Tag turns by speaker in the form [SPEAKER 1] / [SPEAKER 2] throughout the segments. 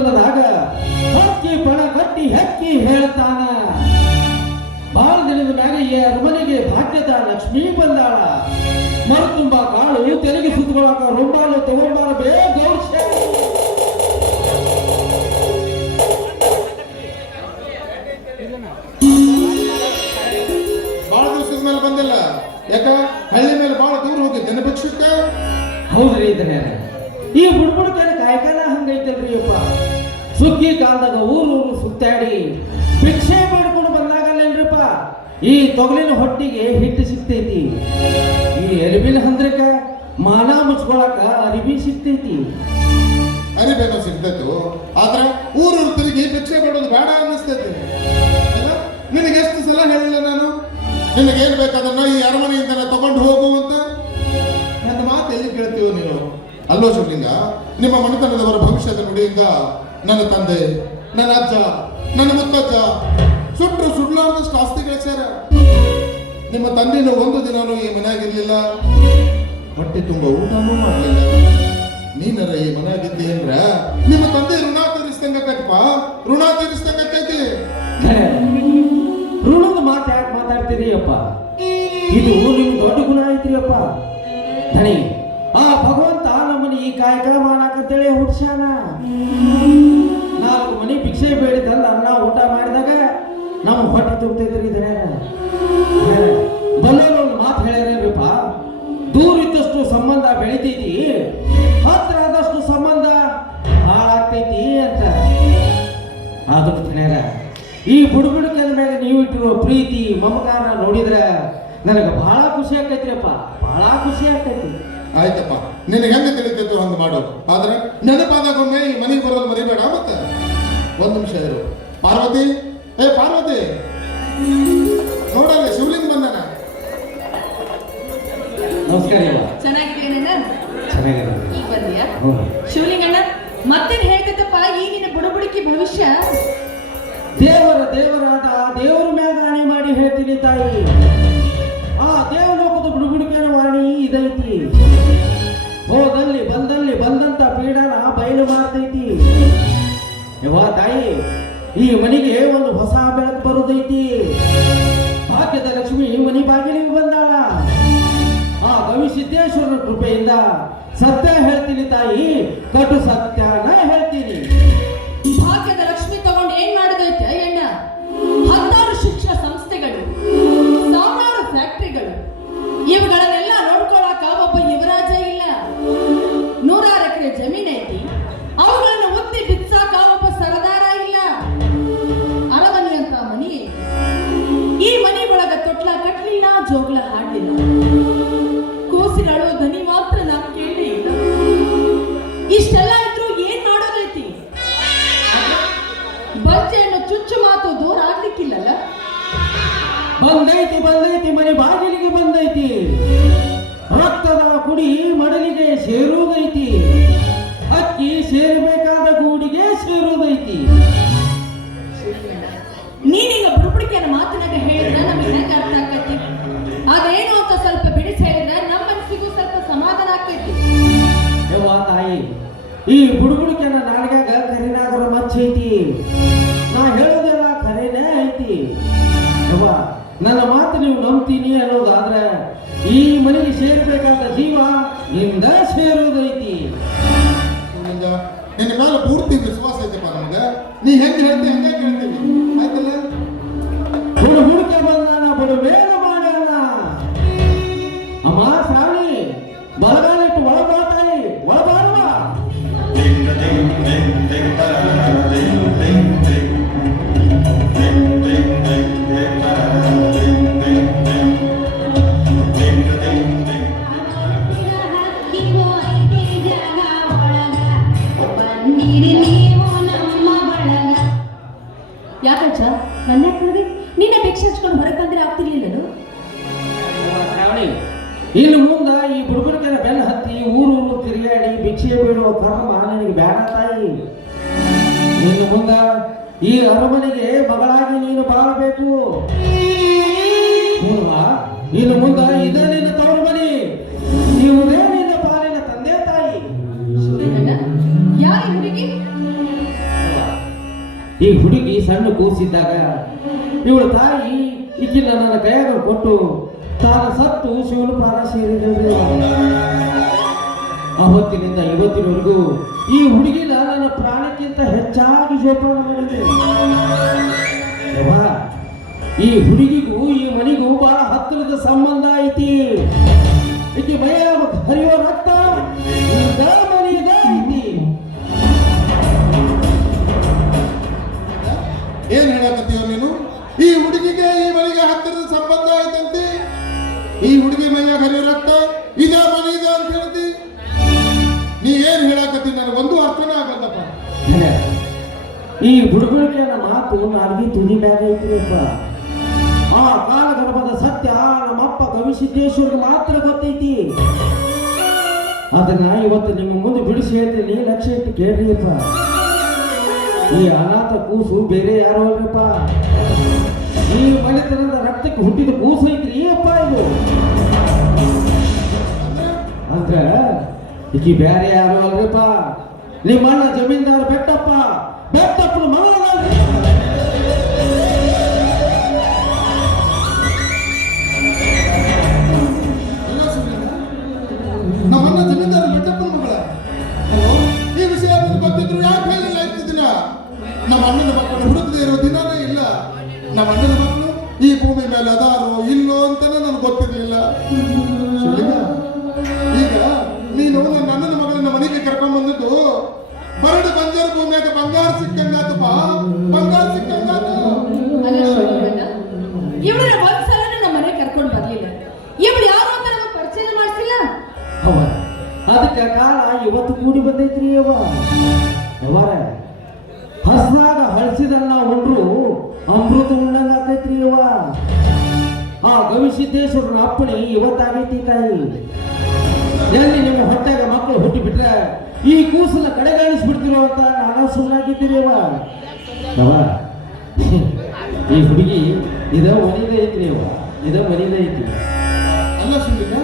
[SPEAKER 1] ಹಿತ್ತಲದಾಗ ಹಕ್ಕಿ ಪಣ ಕಟ್ಟಿ ಹೆಕ್ಕಿ ಹೇಳ್ತಾನ. ಬಾಳ ದಿನದ ಮ್ಯಾಲೆ ಈ ಅರಮನೆಗೆ ಭಾಗ್ಯದ ಲಕ್ಷ್ಮೀ ಬಂದಾಳ. ಮರ ತುಂಬಾ ಕಾಳು ತೆರಿಗೆ ಸುತ್ತಕೊಳಕ ರೊಂಬಾಳು ತಗೊಂಡಾರ ಬೇ ಗೌರ್ಷ
[SPEAKER 2] ಬಹಳ ದಿವಸದ ಮೇಲೆ ಬಂದಿಲ್ಲ. ಯಾಕ? ಹಳ್ಳಿ ಮೇಲೆ ಬಾಳ ದೂರ ಹೋಗಿದ್ದೇನೆ ಭಿಕ್ಷುಕ
[SPEAKER 1] ಹೌದ್ರಿ ಇದ್ರೆ ಈ ಬುಡ್ಬುಡ್ಕನ ಕಾಯ್ಕನ ಹಂಗೈತಲ್ರಿ ಅಪ್ಪ. ಸುಗ್ಗಿ ಕಾಲದಾಗ ಊರು ಸುತ್ತಾಡಿ ಭಿಕ್ಷೆ ಮಾಡ್ಕೊಂಡು ಬಂದಾಗಲ್ಲೇನ್ರಿಪ್ಪ? ಈ ತೊಗಲಿನ ಹೊಟ್ಟಿಗೆ ಹಿಟ್ಟು ಸಿಗ್ತೈತಿ. ಈ ಎಲುಬಿನ ಹಂದ್ರಕ ಮಾನ ಮುಚ್ಕೊಳಕ ಅರಿವಿ ಸಿಗ್ತೈತಿ.
[SPEAKER 2] ಅರಿಬೇಕೋ ಸಿಗ್ತೈತು. ಆದ್ರೆ ಊರು ತಿರುಗಿ ಭಿಕ್ಷೆ ಮಾಡೋದು ಬೇಡ ಅನ್ನಿಸ್ತೈತಿ? ನಿನಗೆ ಎಷ್ಟು ಸಲ ಹೇಳಿಲ್ಲ ನಾನು? ನಿನಗೇನ್ ಬೇಕಾದನ್ನ ಈ ಅರಮನೆಯಿಂದ ತಗೊಂಡು ಹೋಗು ಶಿವಲಿಂಗ ನಿಮ್ಮ ಮನೆತನದವರ ಭವಿಷ್ಯದ ನುಡಿಯಿಂದ ನನ್ನ ತಂದೆ, ನನ್ನ ಅಜ್ಜ, ನನ್ನ ಮುತ್ತಜ್ಜ ಸುಟ್ಟು ಸುಡ್ಲಾರ್ದಷ್ಟು ಆಸ್ತಿ ಗಳಿಸ್ಯಾರ ನಿಮ್ಮ ತಂದೆನೂ ಒಂದು ದಿನನೂ ಈ ಮನೆಯಾಗಿರ್ಲಿಲ್ಲ. ಹೊಟ್ಟೆ ತುಂಬ ಊಟನೂ ಮಾಡಲಿಲ್ಲ. ನೀನರ ಈ ಮನೆಯಾಗಿದ್ದೆ ಅಂದ್ರ ನಿಮ್ಮ ತಂದೆ ಋಣ ತೀರಿಸ್ದಂಗಪ್ಪ ಋಣ ತೀರಿಸ್ದಂಗೈತಿ.
[SPEAKER 1] ಋಣದ ಮಾತು ಯಾಕೆ ಮಾತಾಡ್ತೀರಿ ಅಪ್ಪ ಇದು ನಿಮ್ ದೊಡ್ಡ ಗುಣ ಐತ್ರಿ ಅಪ್ಪ ಧಣಿ ಆ ಭಗವಂತ ನಮ್ಮನ್ನು ಈ ಕಾಯಕ ಮಾಡಕಂತೇಳಿ ಹುಡ್ಸ್ಯಾನ ನಾಲ್ಕು ಮನೆ ಭಿಕ್ಷೆ ಬೇಡಿದಲ್ಲ ಅನ್ನ ಊಟ ಮಾಡಿದಾಗ ನಮ್ಮ ಹೊಟ್ಟೆ ತುಂಬತೈತ್ರಿ ಇದ್ರೆ ಬಲ್ಲೋರು ಒಂದು ಮಾತು ಹೇಳ್ಯಾರೇನ್ರಿಪ್ಪ ದೂರ ಇದ್ದಷ್ಟು ಸಂಬಂಧ ಬೆಳಿತೈತಿ, ಹತ್ರ ಆದಷ್ಟು ಸಂಬಂಧ ಹಾಳಾಗ್ತೈತಿ ಅಂತ. ಅದಕ್ಕೆ ಧನ್ಯರ ಈ ಬುಡುಬುಡುಕನ ಮೇಲೆ ನೀವು ಇಟ್ಟಿರೋ ಪ್ರೀತಿ, ಮಮಕಾರ ನೋಡಿದ್ರೆ ನನಗೆ ಬಹಳ ಖುಷಿ ಆಕೈತ್ರಿಪ್ಪ ಬಹಳ ಖುಷಿ ಆಕೈತಿ
[SPEAKER 2] ಆಯ್ತಪ್ಪ. ನಿನಗೆ ಹೆಂಗೆ ತಿಳಿತೈತು ಹಂಗ ಮಾಡು. ಆದ್ರೆ ನೆನಪಾದಾಗೊಮ್ಮೆ ಈ ಮನೆಗೆ ಬರೋದು ಮರಿಬೇಡ ಮತ್ತೆ. ಒಂದ್ ನಿಮಿಷ ಇರು. ಪಾರ್ವತಿ? ಏ ಪಾರ್ವತಿ!
[SPEAKER 1] ಬಯಲು ಮಾಡ್ತೈತಿ ಯವ್ವ ತಾಯಿ, ಈ ಮನೆಗೆ ಒಂದು ಹೊಸ ಬೆಳಕು ಬರುದೈತಿ ಭಾಗ್ಯದ ಲಕ್ಷ್ಮಿ ಈ ಮನೆ ಬಾಗಿಲಿಗೆ ಬಂದಾಳ. ಆ ಗವಿಸಿದ್ದೇಶ್ವರ ಕೃಪೆಯಿಂದ ಸತ್ಯ ಹೇಳ್ತೀನಿ ತಾಯಿ, ಕಟು ಸತ್ಯನ ಹೇಳ್ತೀನಿ.
[SPEAKER 3] ಈ
[SPEAKER 1] ಬುಡುಬುಡುಕೆನ ಇನ್ನು ಮುಂದೆ ಈ ಬುಡುಬುಡುಕನ ಬೆನ್ನ ಹತ್ತಿ ಊರು ಊರು ತಿರುಗಾಡಿ ಭಿಕ್ಷೆ ಬೀಳುವ ಕರ್ಮ ನಿನಗೆ ಬೇಡ ತಾಯಿ. ಇನ್ನು ಮುಂದ ಈ ಅರಮನೆಗೆ ಮಗಳಾಗಿ ನೀನು ಬಾಳಬೇಕು. ಇನ್ನು ಮುಂದ ಇದೇ ನಿನ್ನ ತವರು ಮನೆ. ಇವುದೇ ನಿನ್ನ ಪಾಲಿನ ತಂದೆ ತಾಯಿ.
[SPEAKER 3] ಈ ಹುಡುಗಿ?
[SPEAKER 1] ಈ ಹುಡುಗಿ ಸಣ್ಣ ಕೂಸಿದ್ದಾಗ ಇವಳ ತಾಯಿ ಈಕಿನ ನನ್ನ ಕೈಯಾಗ ಕೊಟ್ಟು ತಾನ ಸತ್ತು ಶಿವನು ಪ್ರಾಣ ಸೇರಿದ್ರಿ ಅವತ್ತಿನಿಂದ ಇವತ್ತಿನವರೆಗೂ ಈ ಹುಡುಗಿನ ನನ್ನ ಪ್ರಾಣಕ್ಕಿಂತ ಹೆಚ್ಚಾಗಿ ಜೋಪಾನ ಮಾಡಿದೆ. ಈ ಹುಡುಗಿಗೂ, ಈ ಮನೆಗೂ ಬಹಳ ಹತ್ತಿರದ ಸಂಬಂಧ ಐತಿ. ಈಕೆ ಭಯ ಹರಿಯೋ ರಕ್ತ
[SPEAKER 2] ಏನ್ ಹೇಳಕತ್ತೀವ ನೀನು? ಈ ಹುಡುಗಿಗೆ
[SPEAKER 1] ಮಾತು ನಾಲ್ಗಿ ತುದಿ ಮ್ಯಾಗ ಅಪ್ಪ ಆ ಕಾಲಗರ್ಭದ ಸತ್ಯ ನಮ್ಮಪ್ಪ ಕವಿಸಿದ್ದೇಶ್ವರಿಗೆ ಮಾತ್ರ ಗೊತ್ತೈತಿ. ಅದನ್ನ ಇವತ್ತು ನಿಮ್ಮ ಮುಂದೆ ಬಿಡಿಸಿ ಹೇಳ್ತೀನಿ ಲಕ್ಷ್ಯ ಇಟ್ಟು ಕೇಳ್ರಿಯಪ್ಪ ಈ ಅನಾಥ ಕೂಸು ಬೇರೆ ಯಾರು ಅಲ್ರಿಪ್ಪ ಈ ಮನೆತನದ ರಕ್ತಕ್ಕೆ ಹುಟ್ಟಿದ ಕೂಸು ಐತ್ರಿ ಅಪ್ಪ ಇದು. ಅಂದ್ರ ಈಕಿ ಬೇರೆ ಯಾರು ಅಲ್ರಿಪ್ಪ ನಿಮ್ಮ ಅಣ್ಣ ಜಮೀನ್ದಾರ್ ಬೆಟ್ಟಪ್ಪ. ಬೆಟ್ಟಪ್ಪನ ಮಗಳ
[SPEAKER 2] ಯಾಕೆ ಇಲ್ಲ ಇಷ್ಟು ನಮ್ಮ ಅಣ್ಣನ ಮಕ್ಕಳು ಹುಡುಕದೇ ಇರೋ ದಿನಾನೇ ಇಲ್ಲ. ನಮ್ಮ ಅಣ್ಣನ ಮಕ್ಕಳು ಈ ಭೂಮಿ ಮೇಲೆ ಅದಾರೋ ಇಲ್ಲೋ ಅಂತಾನೆ ನನಗೆ ಗೊತ್ತಿರಲಿಲ್ಲ. ಈಗ ನೀನು ನನ್ನ ಅಣ್ಣನ ಮಗಳನ್ನ ಮನೆಗೆ ಕರ್ಕೊಂಡ್ ಬಂದಿದ್ದು ಬರಡು ಬಂಜಾರ ಭೂಮಿಯಾಗ ಬಂಗಾರ ಸಿಕ್ಕಂಗಾತಪ್ಪ ಬಂಗಾರ ಸಿಕ್ಕಂಗಾತು
[SPEAKER 3] ಇವಳನ್ನ ಒಂದ್ಸಲ ನಮ್ಮ ಮನೆ ಕರ್ಕೊಂಡು ಬರ್ಲಿಲ್ಲ. ಇವಳು ಯಾರು ಅಂತ ನಮಗೆ ಪರಿಚಯ ಮಾಡಿಸಿಲ್ಲ.
[SPEAKER 1] ಅವ ಅದಕ್ಕೆ ಕಾಲ ಇವತ್ತು ಕೂಡಿ ಬಂದೈತ್ರಿ ಅವ ಅವರ ಹಸ್ದಾಗ ಹಳಸಿದನ್ನ ಉಂಡ್ರು ಅಮೃತ ಉಂಡಂಗ ಆಕೈತ್ರಿ ಇವ. ಆ ಗವಿಸಿದ್ದೇಶ್ವರನ ಅಪ್ಪಣೆ ಇವತ್ತಾಗೈತಿ ತಾಯಿ. ಎಲ್ಲಿ ನಿಮ್ಮ ಹೊಟ್ಟೆಗೆ ಮಕ್ಕಳು ಹುಟ್ಟಿ ಬಿಟ್ರೆ ಈ ಕೂಸಲ ಕಡೆಗಾಣಿಸ್ಬಿಡ್ತಿರೋ ಅಂತ ನಾನು ಸುಳ್ಳಾಗಿದ್ದೀರಿ ಅವ ಈ ಹುಡುಗಿ ಇದ ಮನಿದ ಐತ್ರಿ ಅವ ಇದ ಮನಿದ ಐತಿ
[SPEAKER 2] ಅಲ್ಲ ಸುಂದರ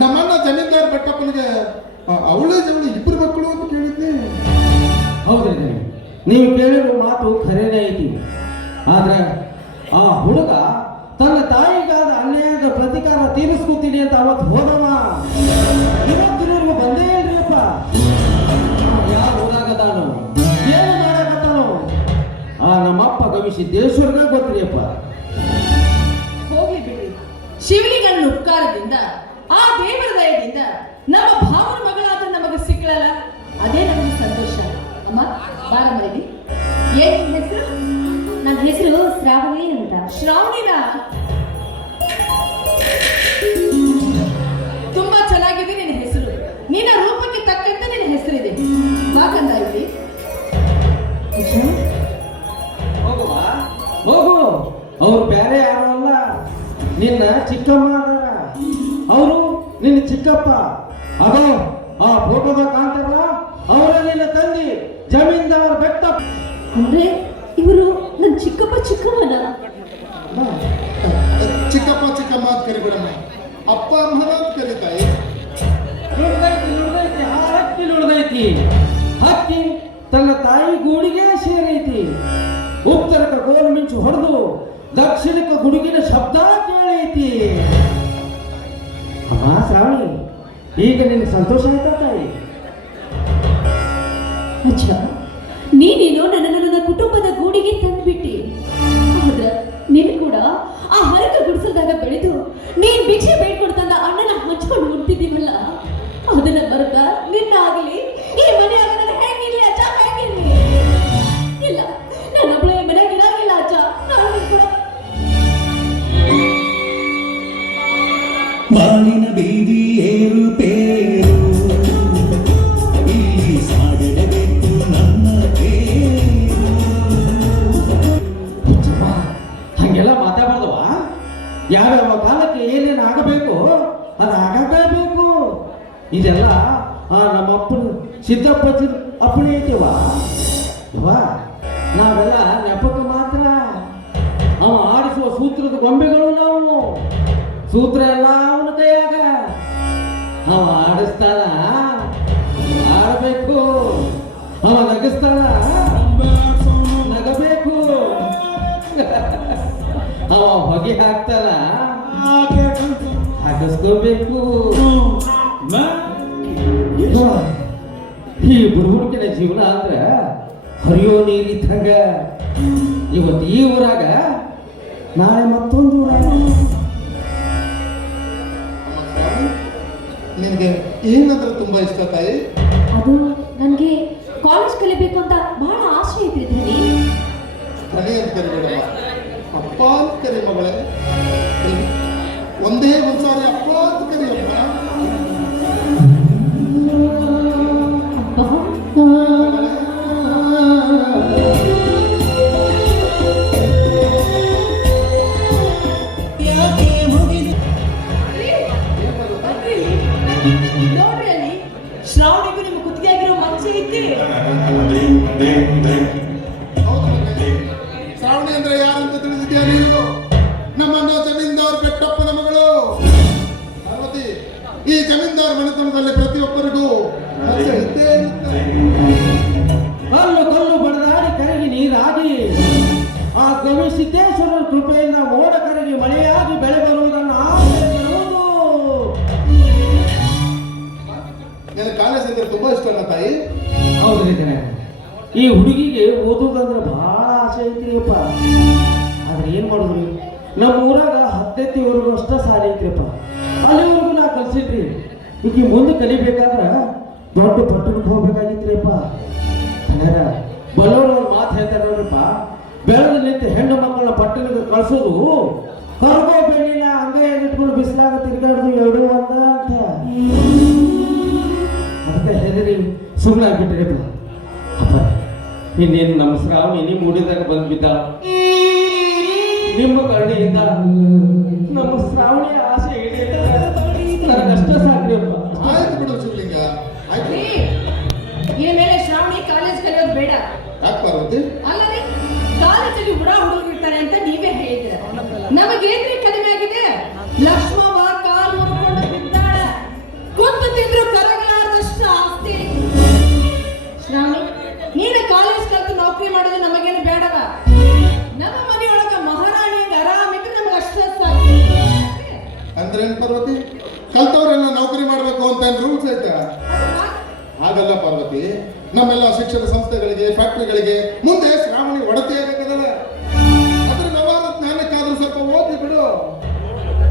[SPEAKER 2] ನಮ್ಮನ್ನ ಜಮೀನ್ದಾರ್ ಬೆಟ್ಟಪ್ಪನಿಗೆ ಅವಳೇ ಜವಳಿ ಇಬ್ಬರು ಮಕ್ಕಳು ಅಂತ ಕೇಳಿದ್ದೆ
[SPEAKER 1] ಹೌದ್ರಿ. ನೀವು ಕೇಳಿರೋ ಮಾತು ಖರೇನೇ ಐತಿ ಆದ್ರೆ ಆ ಹುಡುಗ ತನ್ನ ತಾಯಿಗಾದ ಅನ್ಯಾಯದ ಪ್ರತಿಕಾರ ತೀರಿಸ್ಕೊತೀನಿ ಅಂತ ಅವತ್ತು ಹೋದವ. ಇವತ್ತಿನವರೆಗೂ ಬಂದೇ ಇಲ್ರಿಯಪ್ಪ ಯಾರು ಹೋದಾಗದಾನು ಏನು ಮಾಡಕತ್ತಾನು. ಆ ನಮ್ಮಪ್ಪ ಗವಿಸಿದ್ದೇಶ್ವರನ ಗೊತ್ತಿರಿಯಪ್ಪ
[SPEAKER 3] ಹೋಗ್ಲಿ ಬಿಡ್ರಿ. ಶಿವಲಿಂಗನ ಉಪಕಾರದಿಂದ, ಆ ದೇವರ ದಯದಿಂದ ನಮ್ಮ ಭಾವನ ಬಾರ ಮರಿದಿ ಏನ್ ನಿನ್ ಹೆಸರು?
[SPEAKER 4] ನನ್ನ ಹೆಸರು ಶ್ರಾವಣಿ ಅಂತ.
[SPEAKER 3] ಶ್ರಾವಣಿನ? ತುಂಬಾ ಚೆನ್ನಾಗಿದೆ ನಿನ್ನ ಹೆಸರು. ನಿನ್ನ ರೂಪಕ್ಕೆ ತಕ್ಕಂತೆ ನಿನ್ನ ಹೆಸರಿದೆ. ಬಾಕಂದ ಇಲ್ಲಿ.
[SPEAKER 1] ಹೋಗುವ? ಹೋಗು. ಅವ್ರು ಬೇರೆ ಯಾರು ಅಲ್ಲ. ನಿನ್ನ ಚಿಕ್ಕಮ್ಮ ಅದಾರ ಅವರು ನಿನ್ನ ಚಿಕ್ಕಪ್ಪ. ಅದೋ ಆ ಫೋಟೋದ ಕಾಣ್ತಾರಲ್ಲ ಅವರ ನಿನ್ನ ತಂದಿ. ಜಮೀನ್ದಾರ್ ಬೆಟ್ಟ
[SPEAKER 4] ಅಂದ್ರೆ ಇವರು ನನ್ನ ಚಿಕ್ಕಪ್ಪ ಚಿಕ್ಕಮ್ಮನ
[SPEAKER 2] ಚಿಕ್ಕಪ್ಪ ಚಿಕ್ಕಮ್ಮ ಅಂತ ಕರಿಬಿಡಮ್ಮ ಅಪ್ಪ ಅಮ್ಮನ ಅಂತ ಕರಿತಾಯಿ
[SPEAKER 1] ನುಡ್ದೈತಿ ನುಡ್ದೈತಿ ಹಕ್ಕಿ ನುಡ್ದೈತಿ. ಹಕ್ಕಿ ತನ್ನ ತಾಯಿ ಗೂಡಿಗೆ ಸೇರೈತಿ. ಉತ್ತರಕ ಗೋಲ್ ಮಿಂಚು ಹೊಡೆದು ದಕ್ಷಿಣಕ್ಕೆ ಗುಡುಗಿನ ಶಬ್ದ ಕೇಳೈತಿ. ಅಮ್ಮ ಶ್ರಾವಣಿ ಈಗ ನಿನ್ನ ಸಂತೋಷ ಆಯ್ತಾ ತಾಯಿ?
[SPEAKER 4] ಅಜ್ಜ, ನೀನೇನೋ ನನ್ನನ್ನು ನನ್ನ ಕುಟುಂಬದ ಗೂಡಿಗೆ ತಂದ್ಬಿಟ್ಟಿ. ಹೌದ ನೀನು ಕೂಡ ಆ ಹರಕ ಗುಡಿಸಲ್ದಾಗ ಬೆಳೆದು ನೀನ್ ಭಿಕ್ಷೆ ಬೇಡ್ಕೊಡ್ತಂದ ಅಣ್ಣನ ಹಚ್ಕೊಂಡು ಹುಟ್ಟಿದೀವಲ್ಲ ಅದನ್ನ ಬರ್ತಾ ನಿನ್ನ ಆಗಲಿ ಈ ಮನೆ
[SPEAKER 1] ಸೂತ್ರ ಎಲ್ಲ ಅವನ ಕೈಯಾಗ. ಅವ ಆಡಿಸ್ತಾನ. ಆಡಬೇಕು. ಅವ ನಗಿಸ್ತಾನ. ನಗಬೇಕು. ಅವ ಹೊಗೆ ಹಾಕ್ತಾನ. ಹಾಕಿಸ್ಕೋಬೇಕು. ಈ ಬುಡ್ಬುಡ್ಕಿನ ಜೀವನ ಅಂದ್ರೆ ಹರಿಯೋ ನೀರಿದ್ದಂಗ ಇವತ್ತು ಈ ಊರಾಗ ನಾಳೆ ಮತ್ತೊಂದು ಊರಾಗ.
[SPEAKER 2] ನಿನಗೆ ಏನಂದ್ರೆ ತುಂಬ ಇಷ್ಟ ತಾಯಿ?
[SPEAKER 4] ಅದು ನನಗೆ ಕಾಲೇಜ್ ಕಲಿಬೇಕು ಅಂತ ಬಹಳ ಆಸೆ ಐತ್ರಿ ಧನಿ.
[SPEAKER 2] ತಲೆ ಅಂತ ಕರಿಬೇಡ ಅಪ್ಪ ಅಂತ ಕರಿ ಮಗಳೇ. ಒಂದೇ ಒಂದು ಸಾರಿ ಅಪ್ಪ ಅಂತ ಕರಿಯಮ್ಮ.
[SPEAKER 4] ಅಬ್ಬಾ.
[SPEAKER 1] ಕೃಪೆಯಿಂದ ಮೋಡ ಕರಗಿ ಮಳೆಯಾಗಿ ಬೆಳೆ ಬರುವುದನ್ನು.
[SPEAKER 2] ನಿನಗೆ ಕಾಲೇಜ್ ಅಂದ್ರೆ ತುಂಬಾ ಇಷ್ಟನಾ ತಾಯಿ.
[SPEAKER 1] ಕಣೆ. ಈ ಹುಡುಗಿಗೆ ಓದುದಂದ್ರೆ ಬಹಳ ಆಸೆ ಐತ್ರಿಯಪ್ಪ ಆದ್ರೆ ಏನ್ ಮಾಡಿದ್ರಿ? ನಮ್ಮ ಊರಾಗ ಹತ್ತನೆತ್ತಿವರೆಗೂ ಅಷ್ಟ ಸಾಲ ಐತ್ರಿಯಪ್ಪ ಅಲ್ಲಿವರೆಗೂ ನಾ ಕಲ್ಸಿದ್ರಿ. ಈಗ ಮುಂದೆ ಕಲಿಬೇಕಾದ್ರ ದೊಡ್ಡ ಪಟ್ಟಣಕ್ಕೆ ಹೋಗ್ಬೇಕಾಗಿತ್ರಿಯಪ್ಪ ಅಪ್ಪ ಬಲ್ಲೋರು ಅವ್ರ ಮಾತು ಹೇಳ್ತಾರೆ ನೋಡ್ರಿಪ್ಪ. ಬೆಳೆದ ನಿಂತು ಹೆಣ್ಣು ಮಕ್ಕಳನ್ನ ಪಟ್ಟಣಕ್ಕೆ ಕಳ್ಸೋದು. ಕರ್ಗೋ ಬೆಳಿಲ್ಲ ಹಂಗೆ ಇಟ್ಕೊಂಡು ಬಿಸಿಲಾಗ ತಿರ್ಗಾಡ್ದು ಎರಡು ಒಂದ ಅಂತ. ಅದಕ್ಕೆ ಹೆದರಿ ಸುಮ್ಮನೆ ಆಗ್ಬಿಟ್ರಿ ಅಪ್ಪ, ಇನ್ನೇನು ನಮ್ಮ ಶ್ರಾವಣಿ ನಿಮ್ಮ ಮೂಡಿದಾಗ ಬಂದ್ಬಿದ್ದ ನಿಮ್ಮ ಕರುಣೆಯಿಂದ ನಮ್ಮ ಶ್ರಾವಣಿ ಆಸೆ ನನಗಷ್ಟ ಸಾಕ್ರಿ ಅಪ್ಪ.
[SPEAKER 2] ಆಯ್ತು ಬಿಡು ಶಿವಲಿಂಗ. ಆಯ್ತು.
[SPEAKER 3] ಲಕ್ಷ್ಮವ್ವ ಕಾಲು ಮುರ್ಕೊಂಡು ಬಿದ್ದಾಳೆ. ಕುಂತು ತಿಂದ್ರು ಕರಗಲಾರದಷ್ಟು ಆಸ್ತಿ. ನೀನು ಕಾಲೇಜ್ ಕಲ್ತು ನೌಕರಿ ಮಾಡೋದು ನಮಗೇನು ಬೇಡವ? ನಮ್ಮ ಮನೆಯೊಳಗ ಮಹಾರಾಣಿಯಿಂದ ಆರಾಮಿದ್ರೆ ನಮಗೆ ಅಷ್ಟೇ ಸಾಕು.
[SPEAKER 2] ಅಂದ್ರೆ ಏನ್ ಪಾರ್ವತಿ? ಕಲ್ತವ್ರೆಲ್ಲ ನೌಕರಿ ಮಾಡಬೇಕು ಅಂತ ಏನ್ ರೂಲ್ಸ್ ಐತೆ? ಹಾಗಲ್ಲ ಪಾರ್ವತಿ. ನಮ್ಮೆಲ್ಲ ಶಿಕ್ಷಣ ಸಂಸ್ಥೆಗಳಿಗೆ ಫ್ಯಾಕ್ಟರಿಗಳಿಗೆ ಮುಂದೆ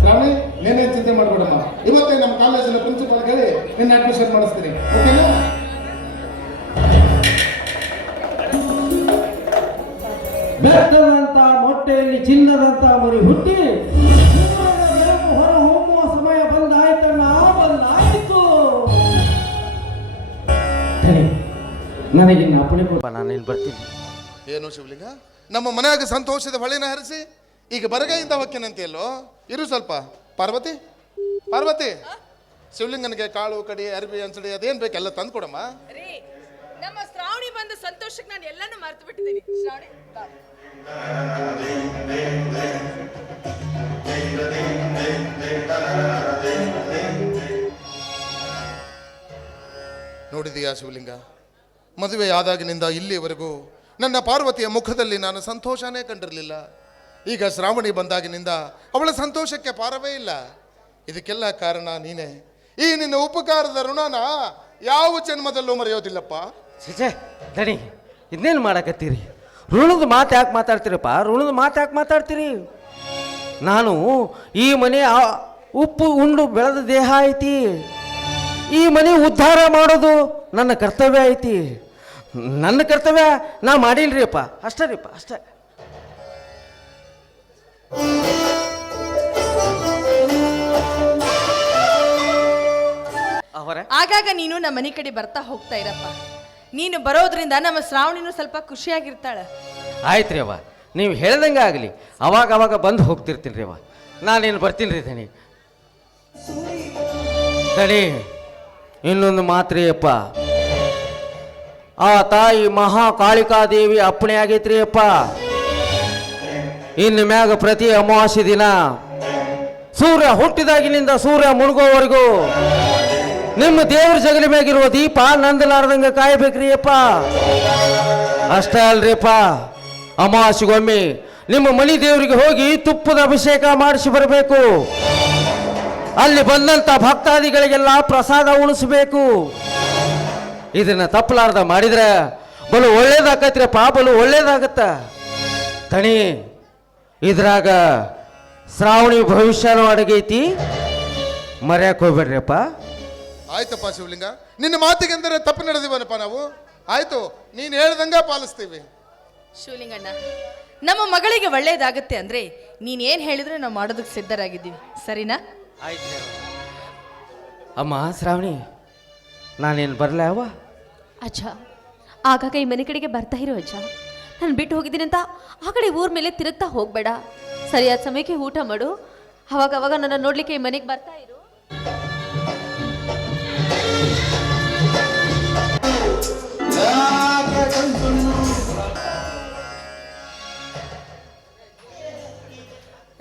[SPEAKER 2] ಶ್ರಾವಣಿ ನೀನೇ ಚಿಂತೆ ಮಾಡ್ಬೇಡಮ್ಮ. ಇವತ್ತೇ ನಮ್ಮ ಕಾಲೇಜಿನ ಪ್ರಿನ್ಸಿಪಾಲ್ ಹೇಳಿ ನಿನ್ನ ಅಡ್ಮಿಷನ್ ಮಾಡಿಸ್ತೀನಿ. ಓಕೆನಾ
[SPEAKER 1] ಬೆಟ್ಟದಂತ ಮೊಟ್ಟೆಯಲ್ಲಿ ಚಿನ್ನದಂತ ಮರಿ ಹುಟ್ಟಿ ಹೊರ ಹೊಮ್ಮುವ ಸಮಯ ಬಂದಾಯ್ತಣ್ಣ ಬಂದಾಯ್ತು. ನನಗಿನ್ನ ಅಪ್ಪಣೆ ನಾನು ಇಲ್ಲಿ ಬರ್ತೀನಿ.
[SPEAKER 2] ಏನು ಶಿವಲಿಂಗ? ನಮ್ಮ ಮನೆಯಾಗ ಸಂತೋಷದ ಹೊಳೆನ ಹರಿಸಿ ಈಗ ಬರಗೈಯಿಂದ ಹೊಕ್ಕೇನಂತೆಯಲ್ಲೋ ಇರು ಸ್ವಲ್ಪ. ಪಾರ್ವತಿ? ಪಾರ್ವತಿ? ಶಿವಲಿಂಗನಿಗೆ ಕಾಳು ಕಡಿ ಅರಿವಿ ಅನ್ಸಡಿ ಅದೇನ್ ಬೇಕೆಲ್ಲ ತಂದು ಕೊಡಮ್ಮ.
[SPEAKER 3] ರೀ ನಮ್ಮ ಶ್ರಾವಣಿ ಬಂದ ಸಂತೋಷಕ್ಕೆ ನಾನು ಎಲ್ಲಾನು ಮರ್ತು ಬಿಟ್ಟಿದ್ದೀನಿ. ಶ್ರಾವಣಿ ಬಾ.
[SPEAKER 2] ನೋಡಿದೀಯಾ ಶಿವಲಿಂಗ? ಮದುವೆ ಆದಾಗಿನಿಂದ ಇಲ್ಲಿಯವರೆಗೂ ನನ್ನ ಪಾರ್ವತಿಯ ಮುಖದಲ್ಲಿ ನಾನು ಸಂತೋಷನೇ ಕಂಡಿರಲಿಲ್ಲ. ಈಗ ಶ್ರಾವಣಿ ಬಂದಾಗಿನಿಂದ ಅವಳ ಸಂತೋಷಕ್ಕೆ ಪಾರವೇ ಇಲ್ಲ. ಇದಕ್ಕೆಲ್ಲ ಕಾರಣ ನೀನೇ. ಈ ನಿನ್ನ ಉಪಕಾರದ ಋಣನ ಯಾವ ಜನ್ಮದಲ್ಲೂ ಮರೆಯೋದಿಲ್ಲಪ್ಪ.
[SPEAKER 1] ಛೇ ದಣಿ ಇದನ್ನೇನು ಮಾಡಕತ್ತೀರಿ? ಋಣದ ಮಾತು ಯಾಕೆ ಮಾತಾಡ್ತೀರಪ್ಪ? ಋಣದ ಮಾತು ಯಾಕೆ ಮಾತಾಡ್ತೀರಿ? ನಾನು ಈ ಮನೆ ಉಪ್ಪು ಉಂಡು ಬೆಳೆದ ದೇಹ ಐತಿ. ಈ ಮನೆ ಉದ್ಧಾರ ಮಾಡೋದು ನನ್ನ ಕರ್ತವ್ಯ ಐತಿ. ನನ್ನ ಕರ್ತವ್ಯ ನಾ ಮಾಡಿಲ್ರಿಯಪ್ಪ. ಅಷ್ಟೇ ರೀಪ್ಪ, ಅಷ್ಟೇ. ಅವರ?
[SPEAKER 3] ಆಗಾಗ ನೀನು ನಮ್ಮ ಮನೆ ಕಡೆ ಬರ್ತಾ ಹೋಗ್ತಾ ಇರಪ್ಪ. ನೀನು ಬರೋದ್ರಿಂದ ನಮ್ಮ ಶ್ರಾವಣಿನೂ ಸ್ವಲ್ಪ ಖುಷಿಯಾಗಿರ್ತಾಳೆ.
[SPEAKER 1] ಆಯ್ತು ರೀ ಅವ ನೀವು ಹೇಳ್ದಂಗೆ ಆಗಲಿ. ಅವಾಗ ಅವಾಗ ಬಂದು ಹೋಗ್ತಿರ್ತೀನಿ ರೀ ಅವ್ವ. ನಾನೇನು ಬರ್ತೀನಿ ರೀ ದಣಿ ದಣಿ ಇನ್ನೊಂದು ಮಾತ್ರೆ ಅಪ್ಪ. ಆ ತಾಯಿ ಮಹಾ ಕಾಳಿಕಾದೇವಿ ಅಪ್ಪಣೆ ಆಗೈತ್ರಿ ಅಪ್ಪ. ಇನ್ನು ಮ್ಯಾಗ ಪ್ರತಿ ಅಮಾವಾಸ್ಯ ದಿನ ಸೂರ್ಯ ಹುಟ್ಟಿದಾಗಿನಿಂದ ಸೂರ್ಯ ಮುಳುಗೋವರೆಗೂ ನಿಮ್ಮ ದೇವ್ರ ಜಗಲಿ ಮ್ಯಾಗಿರುವ ದೀಪ ನಂದಲಾರದಂಗ ಕಾಯ್ಬೇಕ್ರಿ ಅಪ್ಪ ಅಷ್ಟೇ ಅಲ್ರಿಪ್ಪ, ಅಮಾವಾಸ್ಯಗೊಮ್ಮೆ ನಿಮ್ಮ ಮನಿ ದೇವರಿಗೆ ಹೋಗಿ ತುಪ್ಪದ ಅಭಿಷೇಕ ಮಾಡಿಸಿ ಬರಬೇಕು. ಅಲ್ಲಿ ಬಂದಂತ ಭಕ್ತಾದಿಗಳಿಗೆಲ್ಲ ಪ್ರಸಾದ ಉಣಿಸ್ಬೇಕು. ಇದನ್ನ ತಪ್ಪಲಾರ್ದ ಮಾಡಿದ್ರೆ ಬಲು ಒಳ್ಳೇದಾಕತ್ರಿಪ್ಪ, ಬಲು ಒಳ್ಳೇದಾಗತ್ತ. ತಣಿ ಇದ್ರಾಗ ಶ್ರಾವಣಿ ಭವಿಷ್ಯನೂ ಅಡಗೈತಿ. ಮರ್ಯಾಕ್ ಹೋಗ್ಬೇಡ್ರಿಪ್ಪ.
[SPEAKER 2] ಆಯ್ತಪ್ಪ ಶಿವಲಿಂಗ. ನಿನ್ನ ಮಾತಿಗೆ ಅಂದರೆ ತಪ್ಪು ನಡೆದಿವನಪ್ಪ ನಾವು. ಆಯ್ತು ನೀನು ಹೇಳ್ದಂಗ ಪಾಲಿಸ್ತೀವಿ.
[SPEAKER 3] ಶಿವಲಿಂಗಣ್ಣ ನಮ್ಮ ಮಗಳಿಗೆ ಒಳ್ಳೇದಾಗುತ್ತೆ ಅಂದ್ರೆ ನೀನ್ ಏನ್ ಹೇಳಿದ್ರೆ ನಾವು ಮಾಡೋದಕ್ಕೆ ಸಿದ್ಧರಾಗಿದ್ದೀವಿ. ಸರಿನಾ?
[SPEAKER 1] ಅಮ್ಮ ಶ್ರಾವಣಿ ನಾನೇನು ಬರಲ್ಲ ಅವ
[SPEAKER 4] ಅಜ್ಜ ಆಗಾಗ ಈ ಮನೆ ಕಡೆಗೆ ಬರ್ತಾ ಇರೋ ಅಜ್ಜ. ನಾನು ಬಿಟ್ಟು ಹೋಗಿದ್ದೀನಿ ಅಂತ ಆ ಕಡೆ ಊರ ಮೇಲೆ ತಿರುಗ್ತಾ ಹೋಗ್ಬೇಡ. ಸರಿಯಾದ ಸಮಯಕ್ಕೆ ಊಟ ಮಾಡು. ಅವಾಗ ಅವಾಗ ನನ್ನ ನೋಡ್ಲಿಕ್ಕೆ ಈ ಮನೆಗೆ ಬರ್ತಾ ಇರು.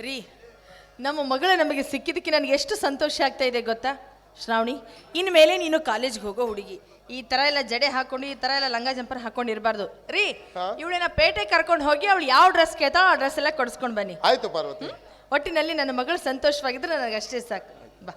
[SPEAKER 3] ರೀ, ನಮ್ಮ ಮಗಳ ನಮಗೆ ಸಿಕ್ಕಿದ್ದಕ್ಕೆ ನನಗೆ ಎಷ್ಟು ಸಂತೋಷ ಆಗ್ತಾ ಇದೆ ಗೊತ್ತಾ? ಶ್ರಾವಣಿ ಇನ್ನು ಮೇಲೆ ನೀನು ಕಾಲೇಜ್ಗೆ ಹೋಗೋ ಹುಡುಗಿ. ಈ ತರ ಎಲ್ಲ ಜಡೆ ಹಾಕೊಂಡು ಈ ತರ ಎಲ್ಲ ಲಂಗ ಜಂಪರ್ ಹಾಕೊಂಡು ಇರಬಾರ್ದು ರೀ ಇವಳನ್ನ ಪೇಟೆ ಕರ್ಕೊಂಡು ಹೋಗಿ ಅವಳು ಯಾವ ಡ್ರೆಸ್ ಕೇತಾ ಆ ಡ್ರೆಸ್ ಎಲ್ಲ ಕೊಡಿಸ್ಕೊಂಡು ಬನ್ನಿ.
[SPEAKER 2] ಆಯ್ತು ಪಾರ್ವತಿ.
[SPEAKER 3] ಒಟ್ಟಿನಲ್ಲಿ ನನ್ನ ಮಗಳು ಸಂತೋಷವಾಗಿದ್ರೆ ನನಗೆ ಅಷ್ಟೇ ಸಾಕು. ಬಾ.